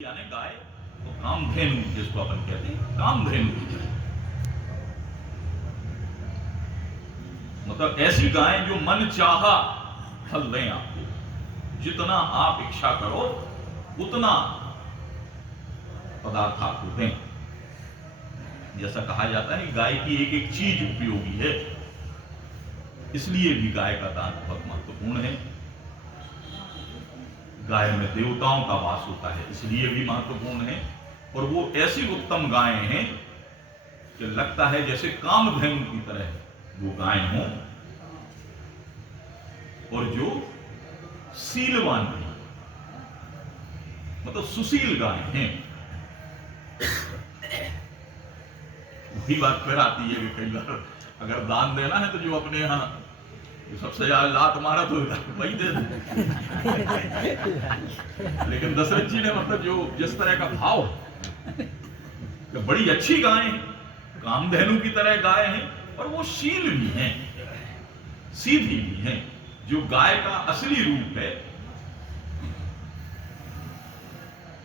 यानी गाय तो कामधेनु जिसको अपन कहते हैं, कामधेनु की तरह, मतलब ऐसी गाय जो मन चाहा फल दें आपको, जितना आप इच्छा करो उतना पदार्थ आपको दें। जैसा कहा जाता है कि गाय की एक एक चीज उपयोगी है, इसलिए भी गाय का दान बहुत महत्वपूर्ण है। गाय में देवताओं का वास होता है, इसलिए भी महत्वपूर्ण है। और वो ऐसी उत्तम गायें हैं कि लगता है जैसे कामधेनु की तरह वो गायें हों, और जो शीलवान हैं, मतलब सुशील गायें हैं। वही बात फिर आती है कि कई बार अगर दान देना है तो जो अपने यहाँ सबसे ज्यादा लात मारा तो वही दे दे। लेकिन दशरथ जी ने मतलब जो जिस तरह का भाव कि बड़ी अच्छी गाय है, कामधेनु की तरह गाय है, और वो शील भी हैं, सीधी भी हैं, जो गाय का असली रूप है।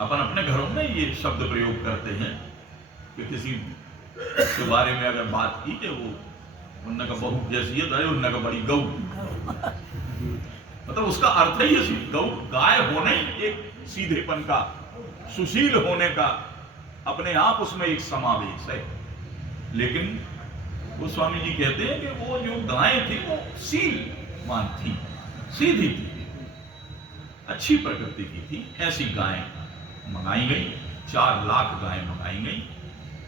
अपन अपने घरों में ये शब्द प्रयोग करते हैं कि किसी के बारे में अगर बात की कि वो उन्ना का बहू जैसी है, उन्ना का बड़ी गौ, मतलब उसका अर्थ ही है गौ, गाय होने एक सीधेपन का, सुशील होने का अपने आप उसमें एक समावेश है। लेकिन वो स्वामी जी कहते हैं कि वो जो गायें थी वो शीलवान थी, सीधी थी, अच्छी प्रकृति की थी। ऐसी गायें मंगाई गई, 4 लाख गायें मंगाई गई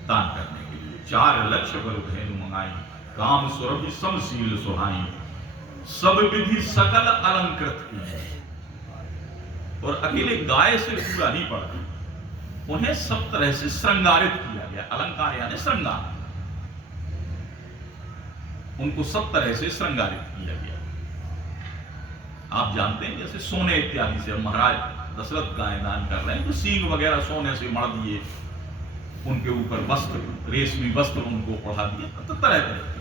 दान करने के लिए। 4 लक्ष बरुधेनु मंगाई, काम सुरभि समशील सुहाई, सब विधि सकल अलंकृत की। और अकेले गाय से पूरा नहीं पड़ा, उन्हें सब तरह से श्रृंगारित किया गया। अलंकार यानी श्रृंगार, उनको सब तरह से श्रृंगारित किया गया। आप जानते हैं जैसे सोने इत्यादि से महाराज दशरथ गाय दान कर रहे हैं तो सींग वगैरह सोने से मढ़ दिए, उनके ऊपर वस्त्र, रेशमी वस्त्र उनको पढ़ा दिए, तो तरह तरह की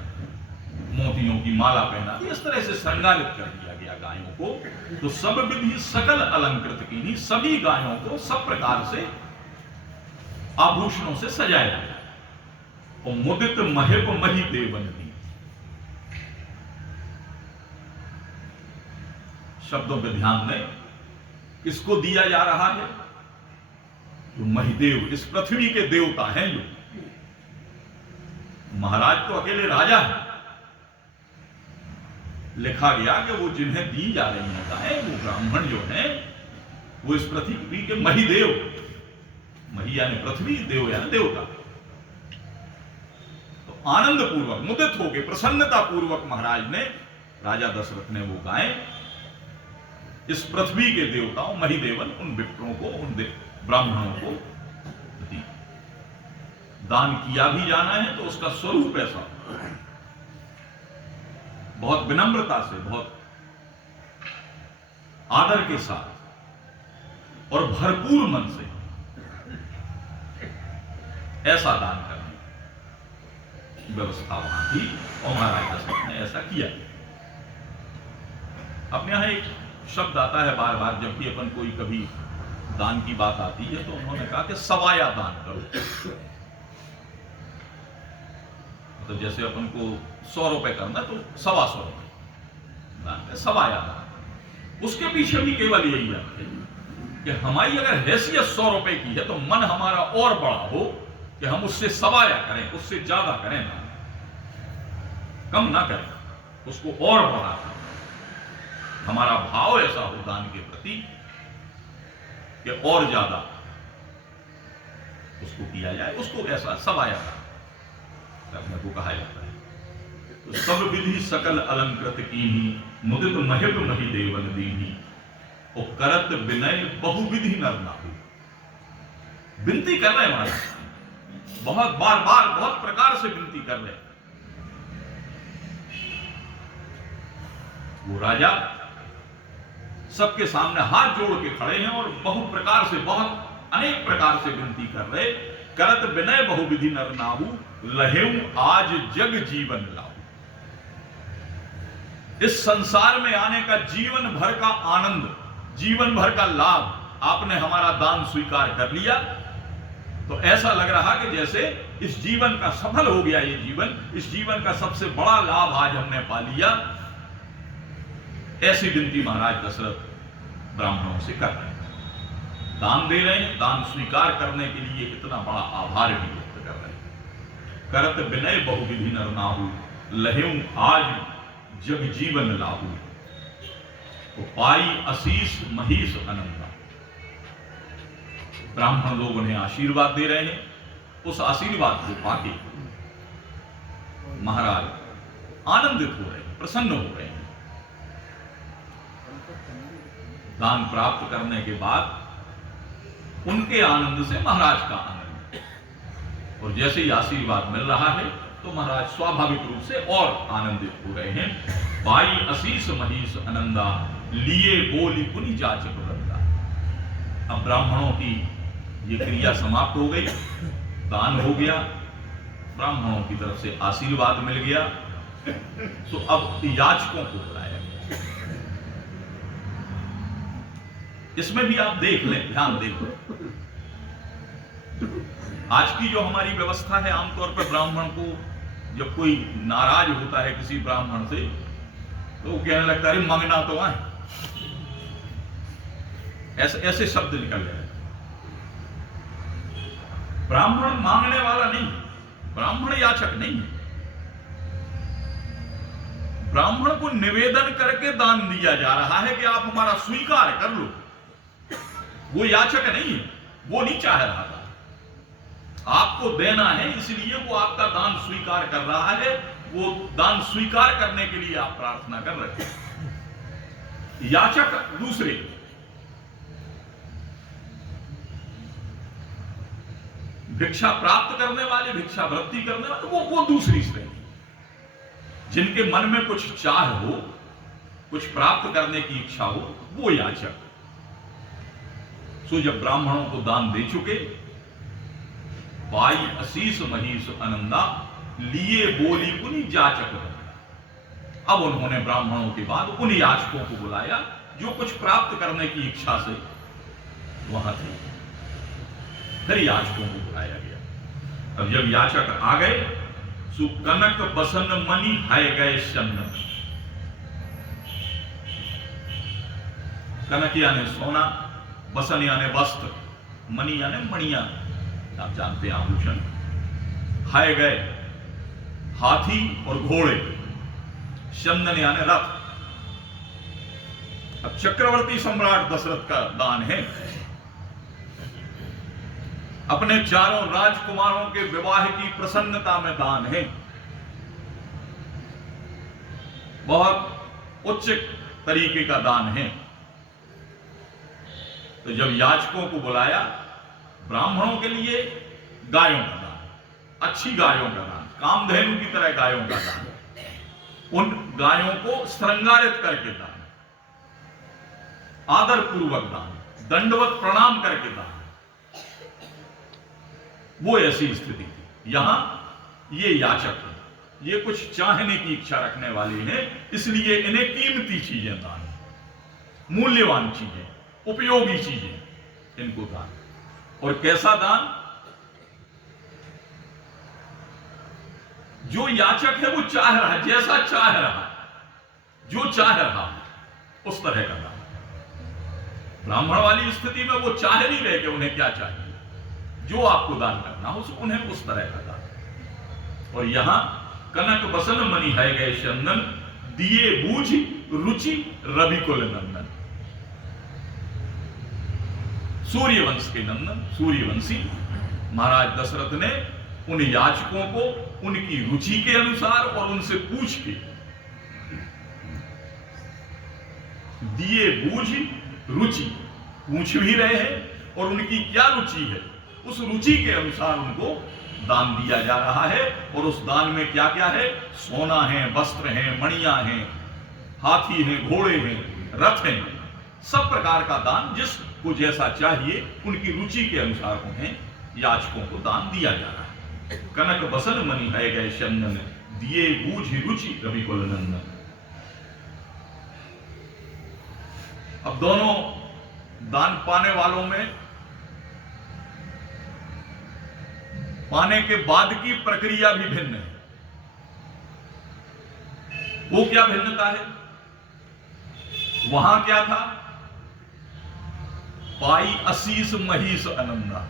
मोतियों की माला पहना दी, इस तरह से श्रृंगारित कर दिया गया गायों को। तो सब विधि सकल अलंकृत की, सभी गायों को सब प्रकार से आभूषणों से सजाया गया। और मुदित महिप मही देवन दी, शब्दों पे ध्यान दें, किसको दिया जा रहा है? जो महिदेव, इस पृथ्वी के देवता हैं। जो महाराज तो अकेले राजा है, लिखा गया कि वो जिन्हें दी जा रही है गायें, वो ब्राह्मण जो हैं वो इस पृथ्वी के महिदेव, मही यानी पृथ्वी, देव यानी देवता। तो आनंद पूर्वक, मुदित होकर, प्रसन्नता पूर्वक महाराज ने, राजा दशरथ ने वो गायें इस पृथ्वी के देवताओं, महिदेवन, उन विप्रों को, उन ब्राह्मणों को दी। दान किया भी जाना है तो उसका स्वरूप ऐसा, बहुत विनम्रता से, बहुत आदर के साथ और भरपूर मन से ऐसा दान करने की व्यवस्था वहां थी, और महाराज दशरथ ने ऐसा किया। अपने यहां एक शब्द आता है बार बार जब भी अपन कोई कभी दान की बात आती है, तो उन्होंने कहा कि सवाया दान करो। तो जैसे अपन को 100 रुपए करना तो 125 रुपए दान है, सवाया दान। उसके पीछे भी केवल यही अर्थ है कि हमारी अगर हैसियत 100 रुपए की है तो मन हमारा और बड़ा हो कि हम उससे सवाया करें, उससे ज्यादा करें, कम ना करें, उसको और बढ़ा करें। हमारा भाव ऐसा हो दान के प्रति कि और ज्यादा उसको किया जाए, उसको ऐसा सवाया करने को कहा जाता है। तो सब विधि सकल अलंकृत की ही, मुदित महिप मही देवन दीनी, और करत विनय बहुविधि नर नाहु। विनती कर रहे हैं महाराज, बहुत बार बार बहुत प्रकार से विनती कर रहे हैं। वो राजा सबके सामने हाथ जोड़ के खड़े हैं और बहुत प्रकार से, बहुत अनेक प्रकार से विनती कर रहे। करत विनय बहुविधि नर नाहु, लहेऊ आज जग जीवन लाहू। इस संसार में आने का जीवन भर का आनंद, जीवन भर का लाभ आपने हमारा दान स्वीकार कर लिया, तो ऐसा लग रहा कि जैसे इस जीवन का सफल हो गया ये जीवन, इस जीवन का सबसे बड़ा लाभ आज हमने पा लिया। ऐसी विनती महाराज दशरथ ब्राह्मणों से कर रहे हैं, दान दे रहे हैं, दान स्वीकार करने के लिए इतना बड़ा आभार भी व्यक्त कर रहे हैं। करत विनय बहुविधि नर नाहु, लहेऊ आज जग जीवन लाहू, तो पाई असीस महीस अनंता। ब्राह्मण लोग उन्हें आशीर्वाद दे रहे हैं, उस आशीर्वाद को पाके महाराज आनंदित हो रहे हैं, प्रसन्न हो रहे हैं। दान प्राप्त करने के बाद उनके आनंद से महाराज का आनंद, और जैसे ही आशीर्वाद मिल रहा है तो महाराज स्वाभाविक रूप से और आनंदित हो रहे हैं। पाई असीस महीस आनंदा, लिए बोली पुनि जाचक वृंदा। अब ब्राह्मणों की ये क्रिया समाप्त हो गई, दान हो गया, ब्राह्मणों की तरफ से आशीर्वाद मिल गया, तो अब याचकों को बुलाया गया। इसमें भी आप देख लें, ध्यान देखो, आज की जो हमारी व्यवस्था है, आमतौर पर ब्राह्मण को जब कोई नाराज होता है किसी ब्राह्मण से, तो वो कहने लगता है मांगना तो आए, ऐसे ऐसे शब्द निकल जाए। ब्राह्मण मांगने वाला नहीं, ब्राह्मण याचक नहीं है। ब्राह्मण को निवेदन करके दान दिया जा रहा है कि आप हमारा स्वीकार कर लो। वो याचक नहीं है, वो नहीं चाह रहा था, आपको देना है, इसलिए वो आपका दान स्वीकार कर रहा है। वो दान स्वीकार करने के लिए आप प्रार्थना कर रहे हैं। याचक दूसरे, भिक्षा प्राप्त करने वाले, भिक्षा वृत्ति करने वाले, वो दूसरी श्रेणी। जिनके मन में कुछ चाह हो, कुछ प्राप्त करने की इच्छा हो, वो याचक। सो जब ब्राह्मणों को दान दे चुके, पाई असीस महीस आनंदा, लिए बोली पुनि जाचक वृंदा। अब उन्होंने ब्राह्मणों के बाद उन याचकों को बुलाया जो कुछ प्राप्त करने की इच्छा से वहां थे। फिर याचकों को बुलाया गया। अब जब याचक आ गए, सु कनक बसन मणि हाय गए चंदन। कनक यानी सोना, बसन यानी वस्त्र, मणि यानी मणियां, आप जानते हैं आभूषण। हाय गए हाथी और घोड़े, चंदन यानी रथ। अब चक्रवर्ती सम्राट दशरथ का दान है, अपने चारों राजकुमारों के विवाह की प्रसन्नता में दान है, बहुत उच्च तरीके का दान है। तो जब याचकों को बुलाया, ब्राह्मणों के लिए गायों का दान, अच्छी गायों का दान, कामधेनु की तरह गायों का दान, उन गायों को श्रृंगारित करके दान, आदर पूर्वक दान, दंडवत प्रणाम करके दान, वो ऐसी स्थिति थी। यहां ये याचक है, ये कुछ चाहने की इच्छा रखने वाले हैं, इसलिए इन्हें कीमती चीजें दान, मूल्यवान चीजें, उपयोगी चीजें, इनको दान। और कैसा दान? जो याचक है वो चाह रहा है, जैसा चाह रहा, जो चाह रहा उस तरह का दान। ब्राह्मण वाली स्थिति में वो चाह नहीं रहे कि उन्हें क्या चाहिए, जो आपको दान करना हो उन्हें उस तरह का दान। और यहां कनक बसन मणि है गए चंदन, दिए बूझ रुचि रवि कुल नंदन। सूर्यवंश के नंदन, सूर्यवंशी महाराज दशरथ ने उन याचकों को उनकी रुचि के अनुसार और उनसे पूछ के दिए बूझ रुचि, पूछ भी रहे हैं और उनकी क्या रुचि है, उस रुचि के अनुसार उनको दान दिया जा रहा है। और उस दान में क्या क्या है? सोना है, वस्त्र हैं, मणियां हैं, हाथी हैं, घोड़े हैं, रथ हैं, सब प्रकार का दान जिसको जैसा चाहिए उनकी रुचि के अनुसार उन्हें याचकों को दान दिया जा रहा है। कनक बसन मणि है गए चंदन, दिए बूझ रुचि रवि कुल नंदन। अब दोनों दान पाने वालों में पाने के बाद की प्रक्रिया भी भिन्न है। वो क्या भिन्नता है? वहां क्या था? पाई असीस महिष अनंदा।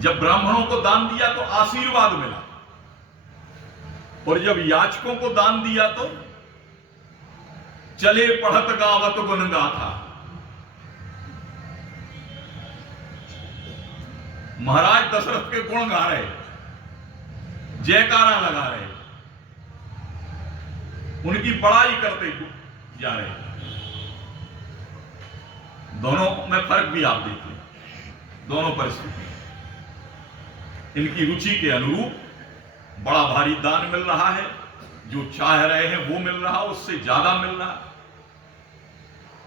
जब ब्राह्मणों को दान दिया तो आशीर्वाद मिला, और जब याचकों को दान दिया तो चले पढ़त गावत गुण गाथा। महाराज दशरथ के गुण गा रहे, जयकारा लगा रहे, उनकी बड़ाई करते जा रहे। दोनों में फर्क भी आप देखिए, दोनों परिस्थिति इनकी रुचि के अनुरूप बड़ा भारी दान मिल रहा है, जो चाह रहे हैं वो मिल रहा, उससे ज्यादा मिल रहा।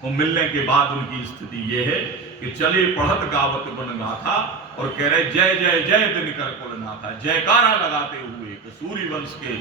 और मिलने के बाद उनकी स्थिति यह है कि चले पढ़त गावत गुण गाथा, और कह रहे जय जय जय दिनकर कुलनाथा, जयकारा लगाते हुए कि सूर्य वंश के